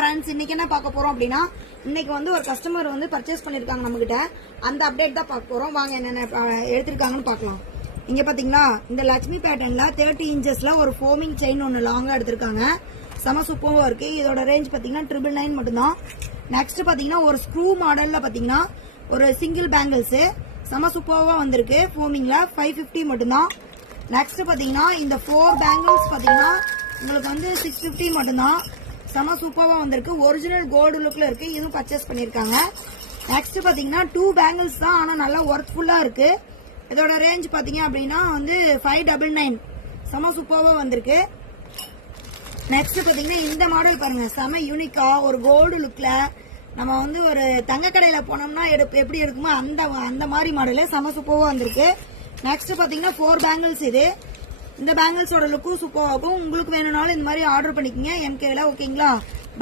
Friends, இன்னைக்கு என்ன பார்க்க போறோம் அப்படின்னா, இன்னைக்கு வந்து ஒரு கஸ்டமர் வந்து பர்ச்சேஸ் பண்ணிருக்காங்க நம்ம கிட்ட. அந்த அப்டேட் தான் பார்க்க போறோம். வாங்க என்னென்ன எடுத்திருக்காங்கன்னு பார்க்கலாம். இங்க பாத்தீங்களா, இந்த லட்சுமி பேட்டர்ன்ல 30 இன்ச்சஸ்ல ஒரு ஃபோமிங் செயின் ஒன்னு லாங்கா எடுத்திருக்காங்க. செம சூப்பரா இருக்கு. இதோட ரேஞ்ச் பாத்தீங்கன்னா 999 மட்டும்தான். நெக்ஸ்ட் பாத்தீங்கன்னா ஒரு ஸ்க்ரூ மாடல்ல பாத்தீங்கன்னா ஒரு சிங்கிள் பேங்கிள்ஸ் செம சூப்பரா வந்திருக்கு. ஃபோமிங்ல 550 மட்டும்தான். நெக்ஸ்ட் பாத்தீங்கன்னா இந்த 4 பேங்கிள்ஸ் பாத்தீங்கன்னா உங்களுக்கு வந்து 650 மட்டும்தான். செம சூப்பரா வந்திருக்கு. ஒரிஜினல் கோல்டு லுக்ல இருக்கு. இதுவும் பர்ச்சேஸ் பண்ணிருக்காங்க. நெக்ஸ்ட் பாத்தீங்கன்னா 2 பேங்கிள்ஸ் தான், ஆனா நல்லா ஒர்த்ஃபுல்லா இருக்கு. இதோட ரேஞ்ச் பாத்தீங்க அப்படின்னா வந்து 599. செம சூப்பரா வந்திருக்கு. நெக்ஸ்ட் பாத்தீங்கன்னா இந்த மாடல் பாருங்க, செம யூனிக்கா ஒரு கோல்டு லுக்ல நம்ம வந்து ஒரு தங்க கடையில போனோம்னா எப்படி எடுக்குமோ அந்த மாதிரி மாடலு செம சூப்பரா வந்திருக்கு. நெக்ஸ்ட் பாத்தீங்கன்னா 4 பேங்கிள்ஸ். இந்த பேங்கிள்ஸோட லுக்கும் சூப்பரா இருக்கும். உங்களுக்கு வேணும்னாலும் இந்த மாதிரி ஆர்டர் பண்ணிக்கங்க MKல. ஓகேங்களா?